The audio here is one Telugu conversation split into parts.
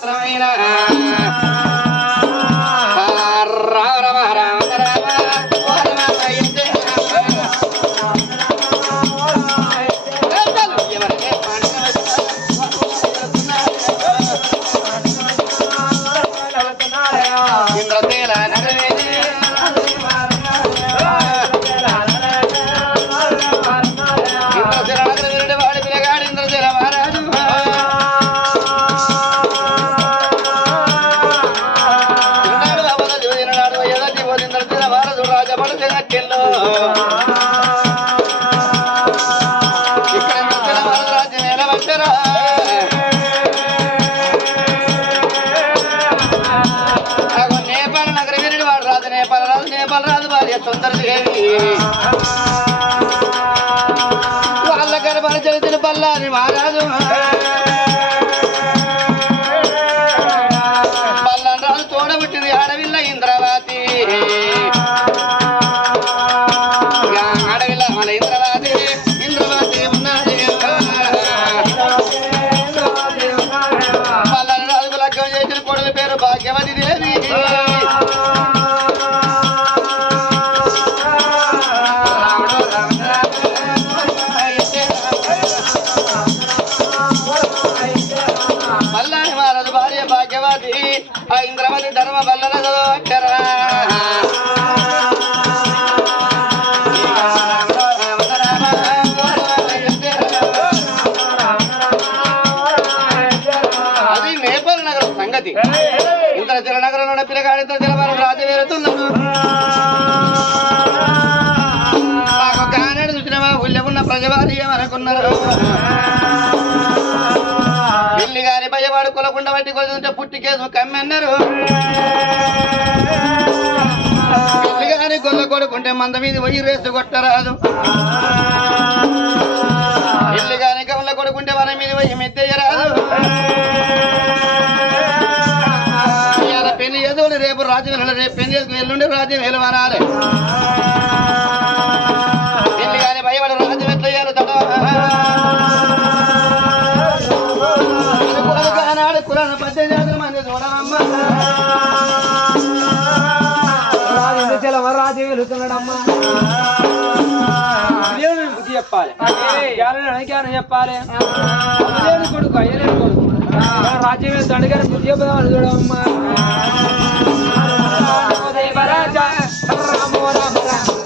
I ain't a. జల నగరంలో పిల్లగాడు ఇంద్ర జలవరం రాజవేరుతున్నాడు మాకు కానాడు చూసినవా ఊళ్ళో ఉన్న ప్రజవారి ఏమనుకున్నారు? కొలుతుంటే పుట్టికేసు కమ్మన్నారు పెళ్ళి గాని గొల్ల కొడుకుంటే మంద మీద పోయి రేసు కొట్టరాదు. ఇల్లు గాని గమల కొడుకుంటే వన మీద పోయి మెత్తయ్యరాదు పెళ్ళి చేసేవాడు రేపు రాజ్యం వెళ్ళాలి రేపు పెళ్ళి చేసుకుని ఎల్లుండి రాజ్యం వెళ్ళమనాలి ఇల్లు గాని భయపడు రాజ్యం ఎట్లయ్యారు రాజు వెళుతున్నాడమ్మా దేవుని బుద్ధి చెప్పాలి. జ్ఞానం జ్ఞానం చెప్పాలి. అయ్యలేని కొడుకు అయ్యలేని కొడుకు. రాజ్యం కానీ బుద్ధి చెప్పదామని చూడమ్మా. దేవరాజా రామో రామ రామ.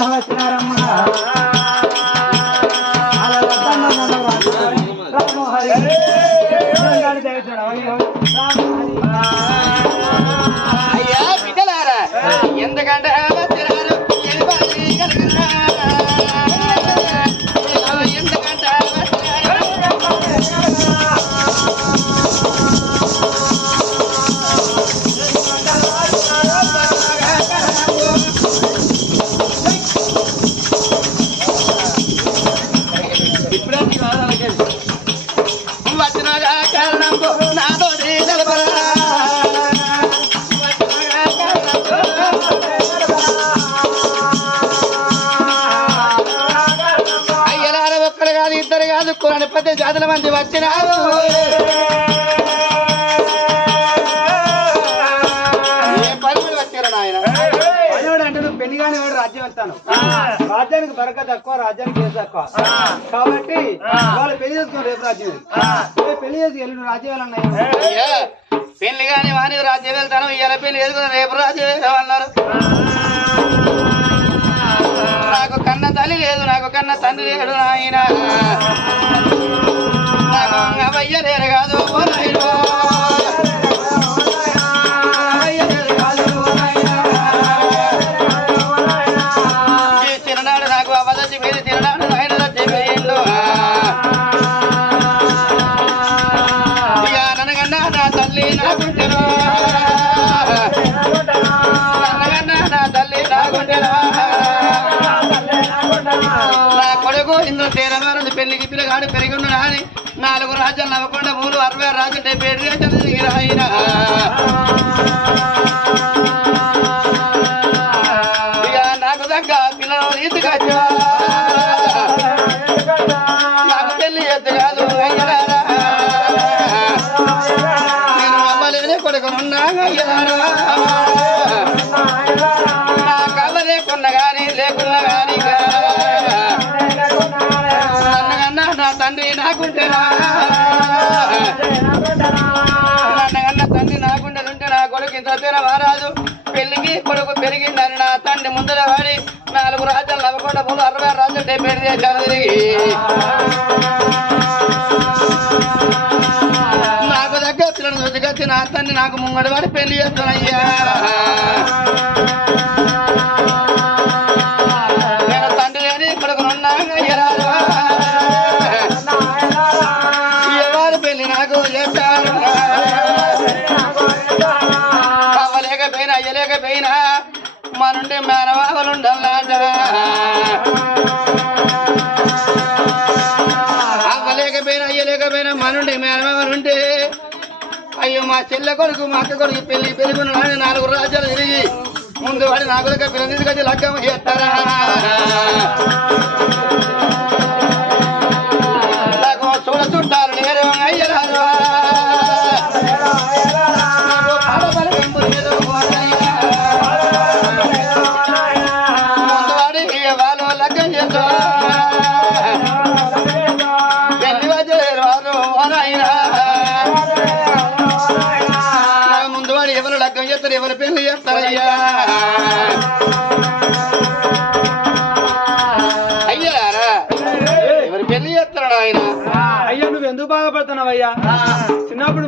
考えて కాదు కొన్ని పెద్ద జాతుల మంది వచ్చినారు. ఏ పని మీద వచ్చారు నాయన? పనివాడు అంటే నువ్వు పెళ్ళి కాని వాడు రాజ్యం వెళ్తాను. రాజ్యానికి బరక తక్కువ రాజ్యానికి కేసు తక్కువ. కాబట్టి వాళ్ళు పెళ్ళి చేసుకుని రేపు రాజ్యం. పెళ్ళి చేసి ఎల్లుండి రాజ్యం వెళ్ళన్నాయి అయ్యా పెళ్ళి కానీ వాణి రాజ్యం వెళ్తాను ఇవాళ పెళ్ళి వేసుకుని రేపు రాజ్యం వెళ్తామన్నారు నాకు తల్లి లేదు నాకు కన్న తండ్రి లేడు నాయన. నాకు అవయ్య లేరు కాదు కొడుకు ఇంద్ర తేరమారది పెళ్ళికి పిల్లగాడు పెరిగి ఉన్నాడు అని నాలుగు రాజ్యాలు నవ్వకుండా మూడు అరవై ఆరు డెబ్బై ఏడు రాజ్యాలు తిరిగి నాకు దగ్గ పిల్లలు ఈతగా నాకు పెళ్ళి ఎత్తు కాదు నేను అమ్మలేని కొడుకు ఉన్నా నా తండ్రి నాకుంటేనా నన్నగన్న తండ్రి నాకుండదుంటే నా కొడుకు ఇంత వారాదు పెళ్ళికి కొడుకు పెరిగిందని నా తండ్రి ముందర వాడి నాలుగు రాజ్యాలు నవ్వకుండా మూడు అరవై ఆరు రాజ్యాలు డెబ్బై దేశాలు తిరిగి. నాకు దగ్గర చూసి చూసుకొచ్చి నా తండ్రి నాకు ముంగడు వాడి పెళ్ళి చేస్తున్నాయ్యా అయ్యలేకపోయినా మనుండి మేనవాళ్ళుండాలంట అవ్వలేకపోయినా అయ్యలేకపోయినా మనుండి మేనవాళ్ళుంటే అయ్యో మా చెల్లె కొడుకు మా అక్క కొడుకు పెళ్ళి పెళ్ళి నాలుగు రాజ్యాలు తిరిగి ముందు వాడి నాగులక పిల్లలు లగ్గం చేస్తారా? నాకు చూడ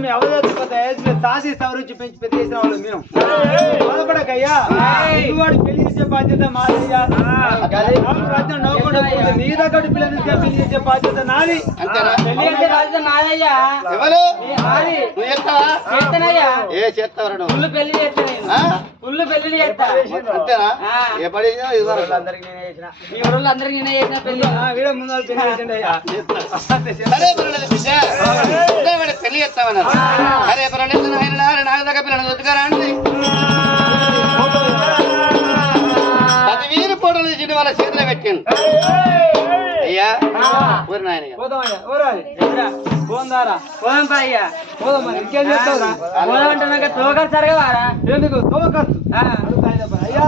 చిన్నప్పుడు మీ అవధి కొత్త ఏజ్లో తాసి సవరించి పెంచి పెద్ద చేసిన వాళ్ళు మేము బాధపడకయ్యా. పెళ్ళి చేసే బాధ్యత మాదయ్యా రాజ్యం నవ్వుకుండా నీ దగ్గర పిల్లలు పెళ్ళి చేసే బాధ్యత నాది. అంతేనా? పెళ్ళి అంటే బాధ్యత నాదయ్యా. ఎవరు? నాది. నువ్వు చేస్తావా? చేస్తానయ్యా. ఏ చేస్తావరా నువ్వు? ఫుల్ పెళ్ళి చేస్తా నేను. ఆ? ఫుల్ పెళ్ళి చేస్తా. అంతేనా? ఆ. ఏ పడి ఇదివరకు మీ ఊళ్ళో అందరికి నేనే చేసిన. పెళ్ళి. ఆ, వీడే ముందు వాళ్ళు పెళ్ళి చేసిండు అయ్యా సరే పర్వాలేదు చేస్తామన్నారు దగ్గర పిల్లలు చూసుకారా ఊరి నాయన పోదామయ్యా ఓరాది పోందారా పోదాం పా అయ్యా. పోదాం మరి. ఇంకేం చేస్తావురా పోదాం అంటే నాకు తోకలు సరగవారా ఎందుకు? తోకత్తు ఆ. అయ్యా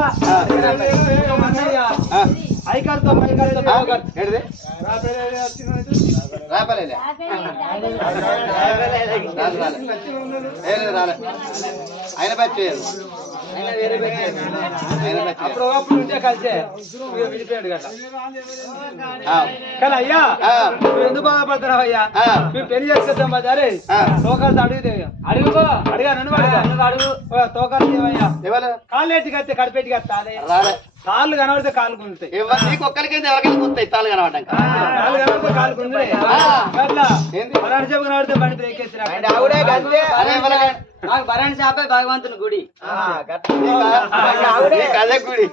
అయ్యా. ఆ, ఐకర్తో మైకర్తో ఆ, తోకత్తు ఏంటిది? రాపలేదే రాదు రాలే ఆయన పచ్చి అప్పుడు ఒకప్పుడు ఉంటే కలిసే. ఇక విడిపోయాడు కదా. ఆ, కానీ అయ్యా. నువ్వు ఎందుకు బాధపడుతున్నావు అయ్యా. మేము పెళ్ళి చేసేద్దాం ఆ. తోకాలు అడిగితే అడుగుకో అడిగా నన్ను అడిగా నువ్వు అడుగు తోకాలు ఏమయ్యా కాళ్ళు కడిపెట్టి కత్తా అదే రాలే. కాళ్ళు కనబడితే కాళ్ళు గుంజుతాయి. నీకు ఒక్కరికి ఎవరికైనా గుర్తాయి తాళ్ళు కనబడ్డాక. కాళ్ళు కనబడితే కాళ్ళు గుంజుతాయి. అట్లా చెప్పు కనబడితే బండి బ్రేక్ వేసి నాకు భరణి షాపే భగవంతుని గుడి. అదే గుడి.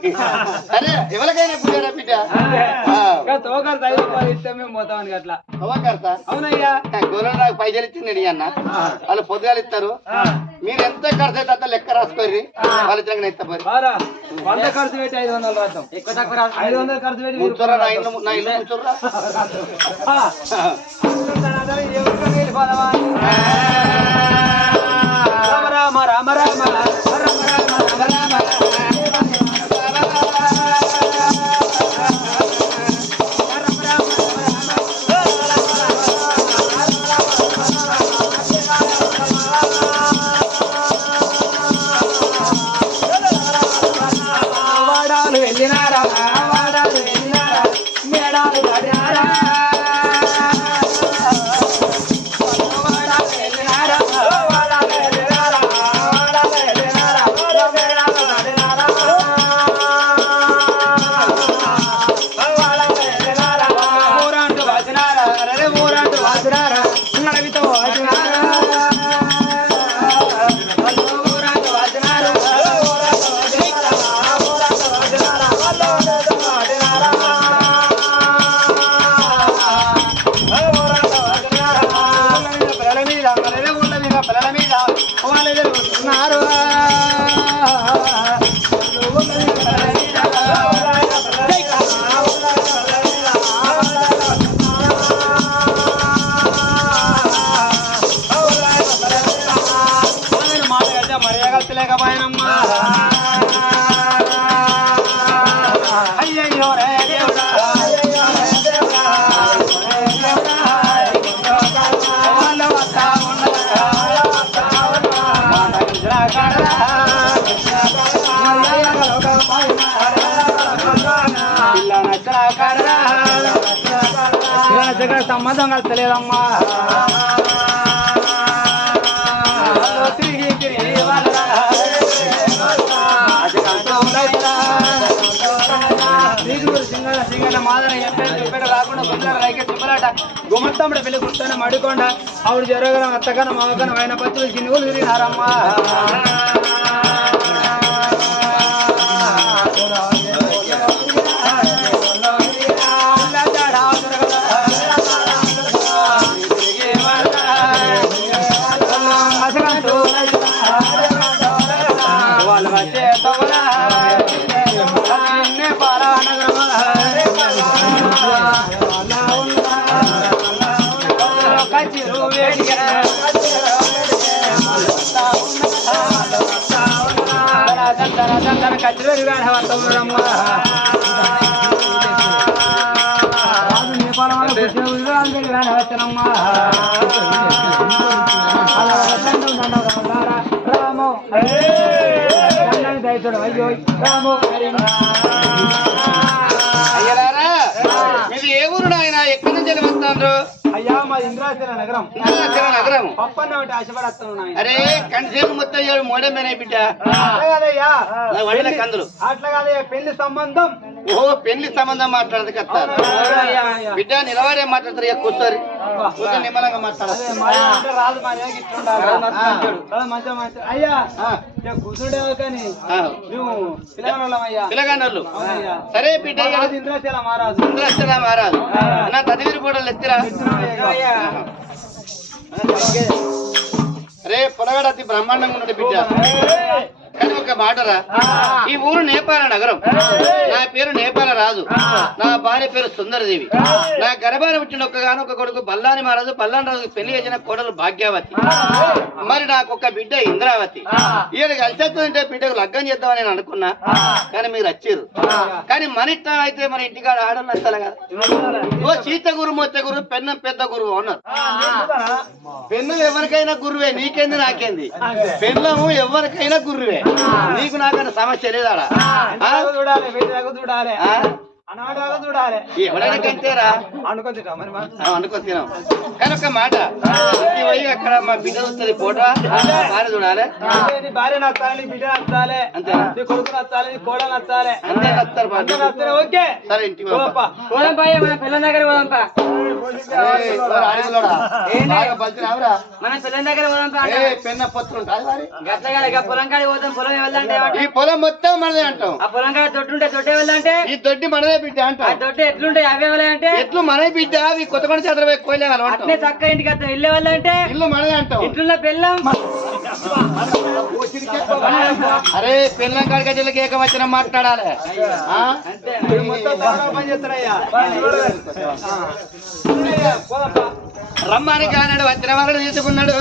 అరే ఎవరికైనా గుడిరా బిడ్డ? ఐదు రూపాయలు ఇస్తే మేము పోతామని అట్లా. కడతా అవునయ్యా. నాకు పైసలు ఇచ్చింది అన్న. వాళ్ళు పొద్దుగాలు ఇస్తారు. మీరు ఎంత ఖర్చు అయితే అంత లెక్క రాసుకోర్రి. వాళ్ళు ఇచ్చిన ఇస్తా మరి బారా వంద ఖర్చు పెట్టి ఐదు వందలు రాద్దాం ఎక్కువ తక్కువ ఐదు వందలు ఖర్చు పెట్టి నా ఇల్లు నా ఇల్లు. రామ రామ రామ రామ. గుండెల రైకే తిప్పలాట గుమత్తమ్మడ పెళ్ళి కూర్చొని మడుకొండ. ఆవిడ జరగడం అత్తకన మగన ఆయన పత్రులు జిన్నులు తిరిగినారమ్మా. ఏ ఊరు నాయన? ఎక్కడి నుంచి వస్తాను అయ్యా మా ఇంద్రాచల నగరం. నగరం. పప్పన్న ఒకటి ఆశపడతాను నాయన అరే కంటిసేపు మొత్తం ఏడు మోడే మేనే బిడ్డ అట్లా కాదయ్యా. నా వడిల కందులు. అట్లా కాదయ్యా పెళ్ళి సంబంధం. ఓ పెళ్ళి సంబంధం మాట్లాడదు కదా బిడ్డ నిలబడే మాట్లాడతారు కూర్చోరి. నిమ్మలంగా మాట్లాడాలి. అయ్యా కూర్చుండేవా కానీ పిల్లగానోళ్ళు. సరే బిడ్డ ఇంద్రాచల మహారాజు. నా తదివిరి కూడా ఎత్తిరా. అరే పొలగాడు అతి బ్రహ్మాండంగా ఉన్నాడు బిడ్డ. కానీ ఒక మాటరా? ఈ ఊరు నేపాల నగరం. నా పేరు నేపాల రాజు. నా భార్య పేరు సుందరదేవి. నా గర్భాన పుట్టిన ఒక్కగానొక్క కొడుకు బల్లాని మహారాజు. బల్లాని రాజు పెళ్ళి చేసిన కోడలు భాగ్యావతి. మరి నాకు ఒక బిడ్డ ఇంద్రావతి. ఈయన కలిసేస్తుందంటే బిడ్డకు లగ్గం చేద్దామని నేను అనుకున్నా. కానీ మీరు వచ్చారు. కానీ మన అయితే మన ఇంటికాడ ఆడలు వస్తారు కదా. ఓ సీత గురు మొత్త గురు పెన్నం పెద్ద గురువు అన్నారు. పెన్ను ఎవరికైనా గురువే నీకేంది నాకేంది? పెన్నము ఎవరికైనా గురువే. నీకు నాకన్నా సమస్య దాకా చూడాలి? చూడాలి. ఆ? అన్నమాట దాకా చూడాలి ఎవరైనా కంతేరా అనుకుంటా మరి మా- ఆ, అనుకో తినాం కానీ ఒక మాట పోయి అక్కడ మా బిడ్డ వస్తుంది ఫోటో బాగా చూడాలి? నీ భార్య నచ్చాలి నీ బిడ్డ నచ్చాలి అంతేనా? నీ కొడుకు నచ్చాలి నీ కోడలు నచ్చాలి. అందరూ నచ్చితే ఓకే. సరే. పోదాంపా. అయ్యా మన పిల్లల దగ్గర పోదాంపా? మన పిల్లల దగ్గర పోదాంపా పెన్న పొత్తులు గట్లగా పొలం కాడికి పోతాం పొలం ఈ పొలం మొత్తం మనదే అంటాం. ఆ పొలం కాడ తొట్టు ఉంటే తొట్టే వెళ్ళంటే? ఈ దొడ్డి మనదే బిడ్డ ఆ అంటాం ఎట్లుంటాయి? అవే వెళ్ళంటే ఎట్లు మనదే బిడ్డ? అవి కొత్త కొండ చేతులు పోయి కోయలేము అట్నే అంటాం చక్క ఇంటికి వస్తాం. ఇల్లే వెళ్ళంటే ఇల్లు మనదే అంటాం ఇంట్లో పెళ్ళం. అరే పిల్లం కాడికి జిల్లకి ఏకవచనం మాట్లాడాలి. రమ్మని కానాడు వచ్చిన వాళ్ళని తీసుకున్నాడు